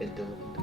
Elde oldu.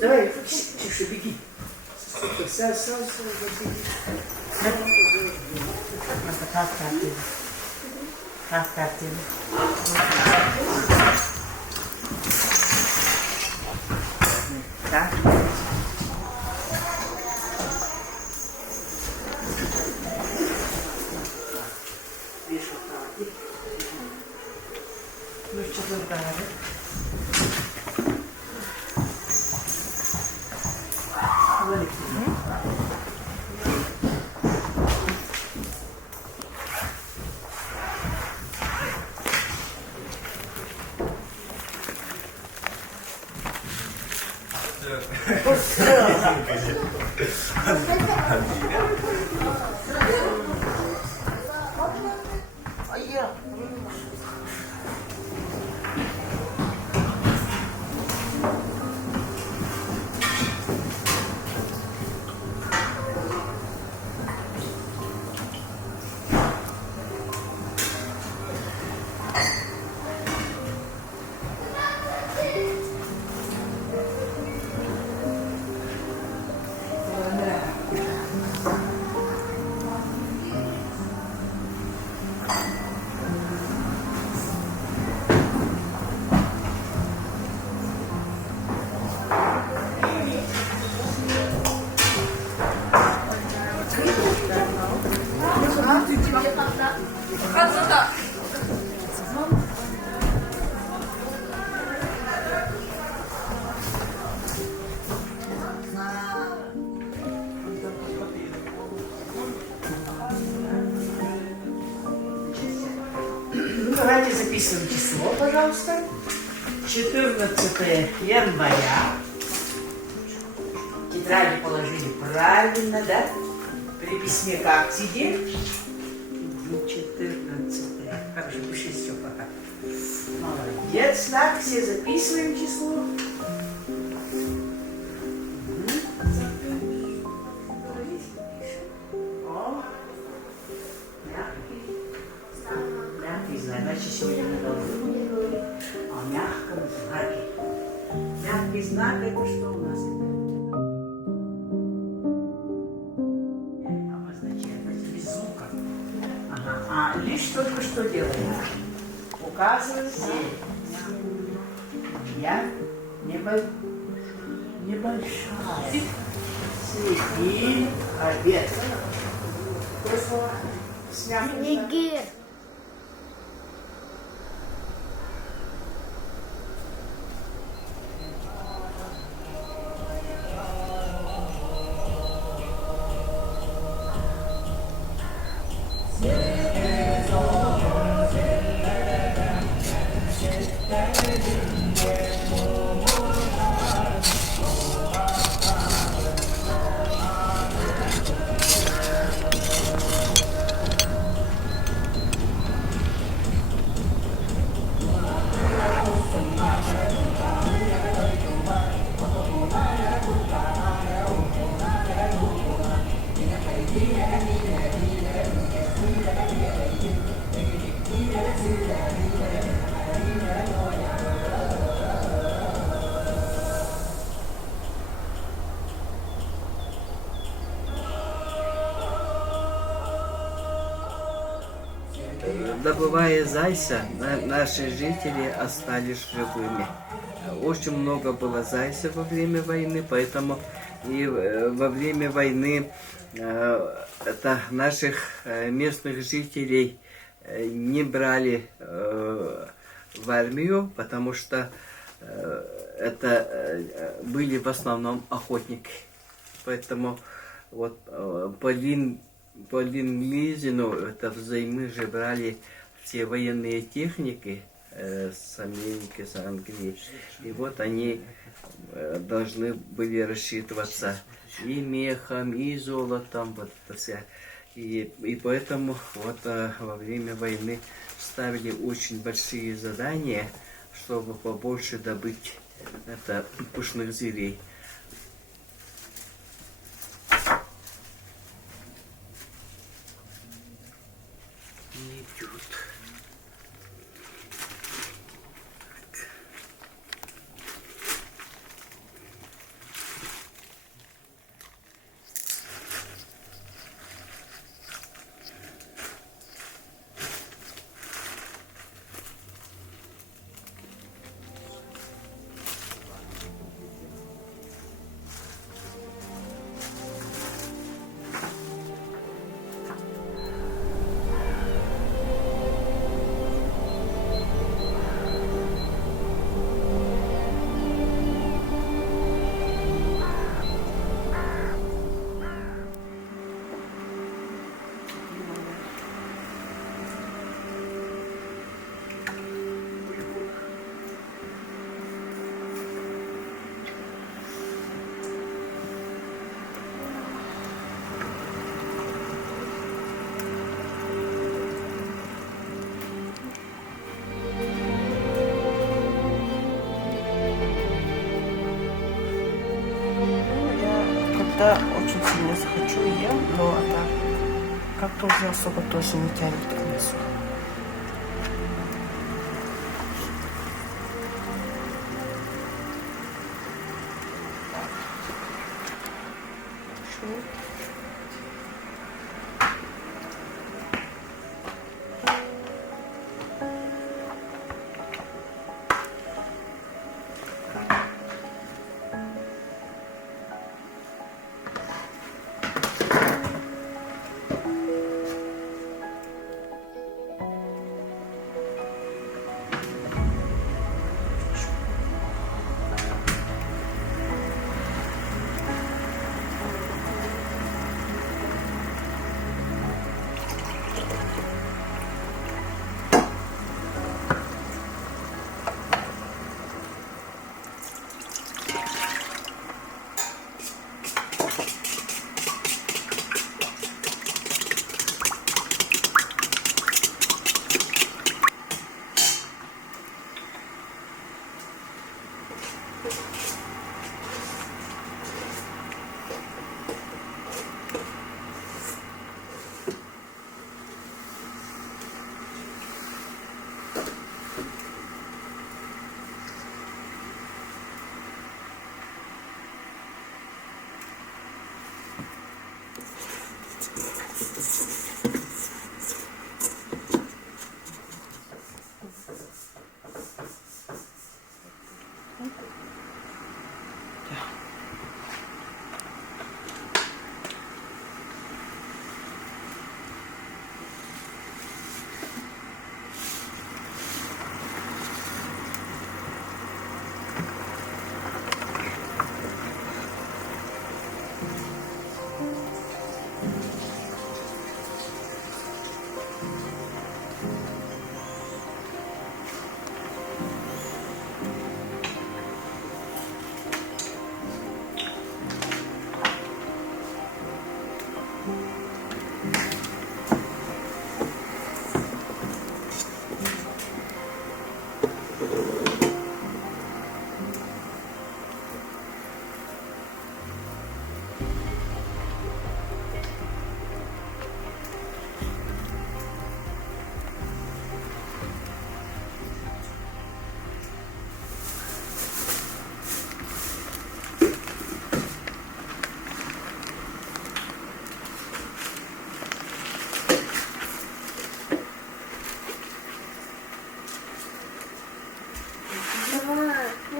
Давай, тише, беги. Сразу беги. Kalk kalk. Kalk kalk. Kalk. Nurçadır gari. Böyle Ну, давайте записываем число, пожалуйста. 14 января. Тетради положили правильно, да? При письме как сидит? 14. Хорошо, пиши все пока. Молодец. Так, все записываем число. О, мягкий. Мягкий знак. Значит, сегодня мы должны будем говорить о мягком знаке. Мягкий знак — это что у нас? Обозначает, значит, без звука. Ага. А лишь только что делаем? Указываем цель. Я небольшая. Среди обед. Какое слово? С мягким знаком? Добывая зайца, наши жители остались живыми. Очень много было зайцев во время войны, поэтому и во время войны это наших местных жителей не брали в армию, потому что это были в основном охотники. Поэтому вот по Ленд-лизу, это взаймы же брали все военные техники с Америки, с Англии. И вот они должны были рассчитываться и мехом, и золотом, вот это вся. И поэтому вот во время войны ставили очень большие задания, чтобы побольше добыть это пушных зверей. Когда очень сильно захочу, ем, но так как-то уже особо тоже не тянет к мясу.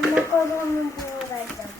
Ne makaronunu bulacağım.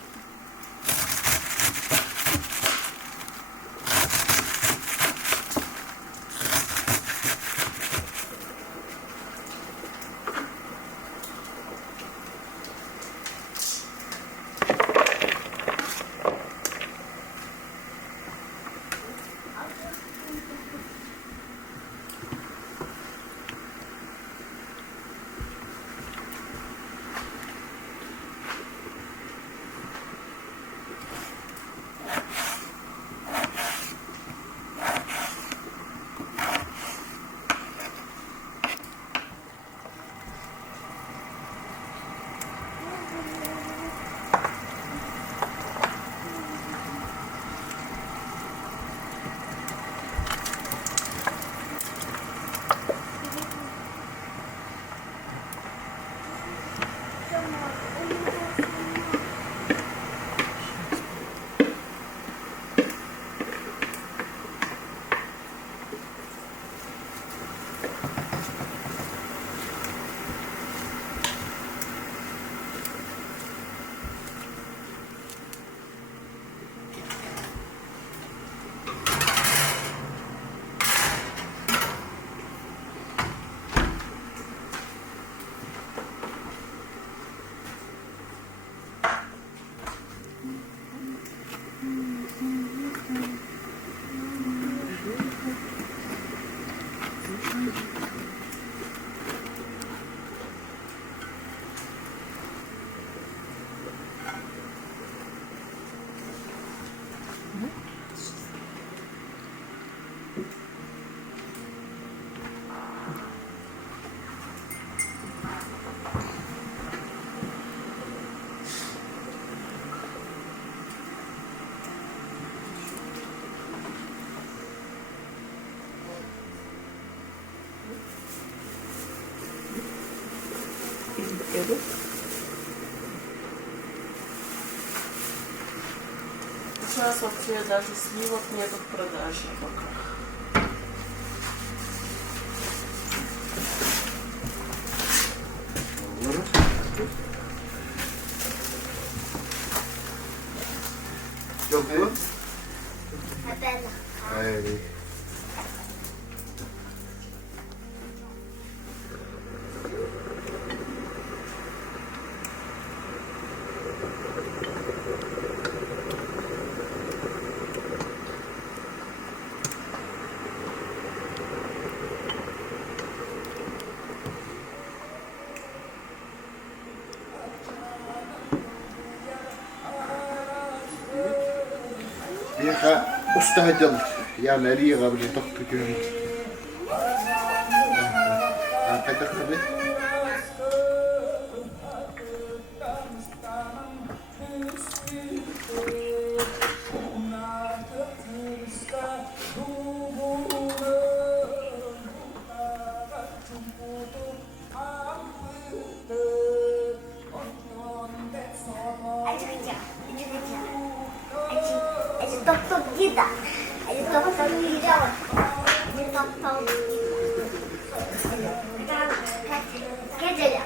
Иду. Сейчас вообще даже сливок нету в продаже пока. Yok mu? Ben Hayır. Yıka usta hacalır. Yani eli yıkabilir. Doktor günümüz. Arkadaşlar tabii. Doktor gida. Helikopter gidiyor. Helikopter. Geceler.